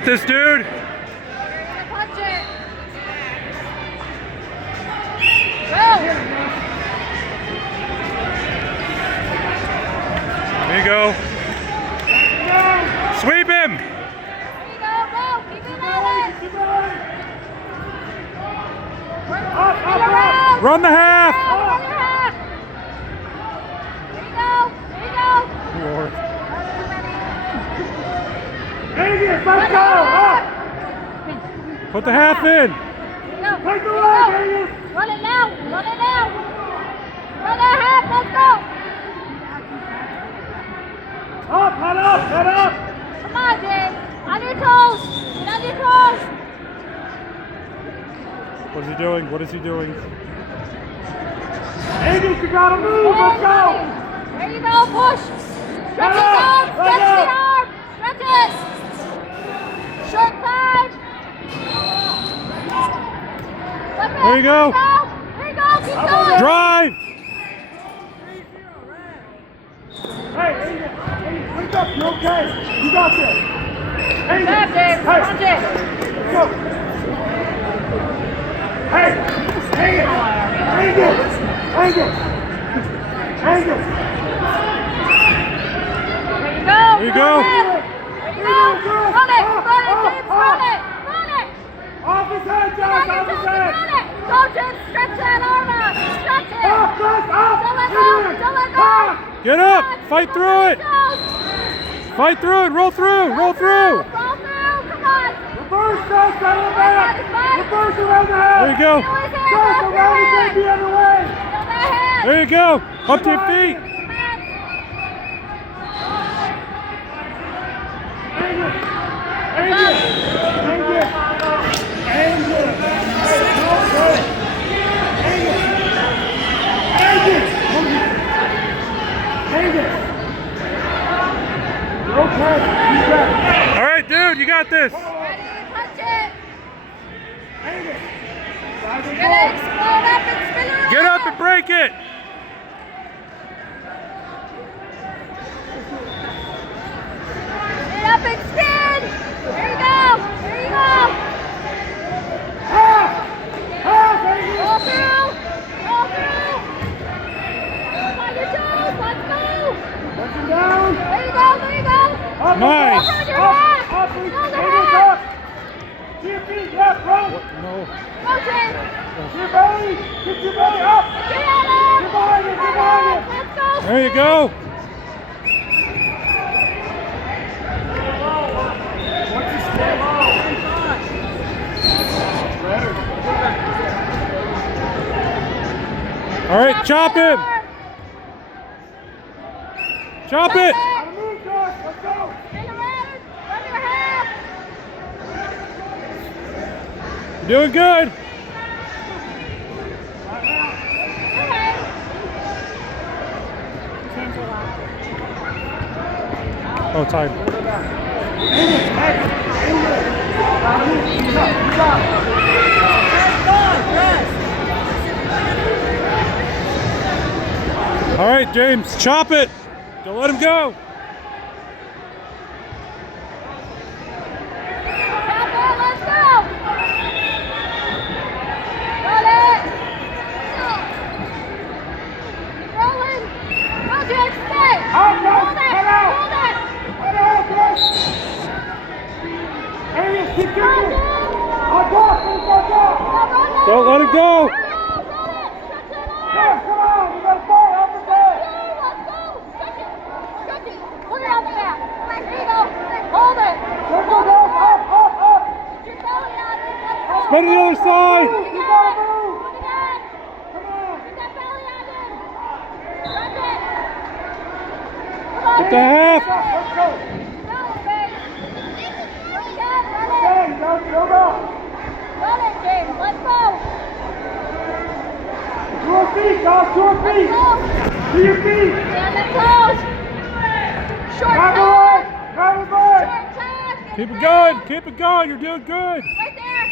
got this, dude. Punch it. Go. There you go. Sweep him. There you go, go. Keep him at it. Run the half. Run your half. There you go. There you go. Lord. Let's go! Put the half in. Go. Take the There you leg, go. Vegas! Run it now. Run it now. Run that half. Let's go. Up, head up, head up! Come on, James. On your toes. Get on your toes. What is he doing? What is he doing? Vegas, you gotta move, let's go! There you go. Push. Stretch his arm. Stretch the arm. Stretch it. Short side. There you go. There you go. Keep going. Drive. Hey, Vegas, wake up, you okay? You got this! Vegas, Back, James. hey, Punch it. let's go! Hey, Vegas, Vegas, Vegas, Vegas! There you go. There you go. There you go. Run it. Run it, James. Run it. Run it. Off his head, Get on Josh, your off his toes. head! Run it. Go, James. Stretch that arm out. Stretch it. Up, press, up! Don't let go. Don't let go. Get up. Fight through it. Fight through it. Roll through. Roll through. Roll through. Come on. Reverse, Josh, settle it back! Reverse around the head! There you go. Feel his hand. Josh, Feel around the his head, hand. the other way! Feel that hand. There you go. Up to your feet. Come on. Vegas! Vegas! Vegas! Vegas! Vegas! You're okay. Keep that. All right, dude, you got this. Ready? Punch it. Vegas! Get it. Explode up and spin around. Get up and break it. Get up and spin. There you go. There you go. Half! Half, Vegas! Roll through. Roll through. On your toes. Let's go. Push him down! There you go. There you go. Up, Nice. Up, Over your up, half. up, Go the Vegas, half. up! To your feet, left, front! No. Go, James. To your belly! Get your belly up! Get at him. Get behind it, get behind it! Let's go. There you go. All right, chop him. Chop it. Gotta move, Josh, let's go! Spin around. Run your half. You're doing good. Oh, time. All right, James, chop it. Don't let him go. Tap it, let's go! Run it! Keep rolling! Go, Jack, stay! Out, Josh, Hold it! head out! Hold it! Head out, Josh! Vegas, keep Run, kicking! Jack! On top, finish on top! Now run it! Don't let it go. Run it! Stretch it out! Josh, come on, you gotta fight off the bed! Let's go! Stretch it! Stretch it! Put it on the back! Come on, here you go! Hold it! Circle, Hold Josh, it! up, up, up! Get your belly on it! Let's go! Spin to the other side. Put it You on! gotta move! Put it on! Come on! Get that belly on him! Stretch it! Come on! Get the half. Let's go! Go, babe! Run again! Run it! Hey, Josh, build up! Run it, James! Let's go! To your feet, Josh, to your feet! Go! To your feet! Stand and close! Short Grab the time! leg! Grab the leg! Short time! Get Keep it back. going. Keep it going. You're doing good. Right there!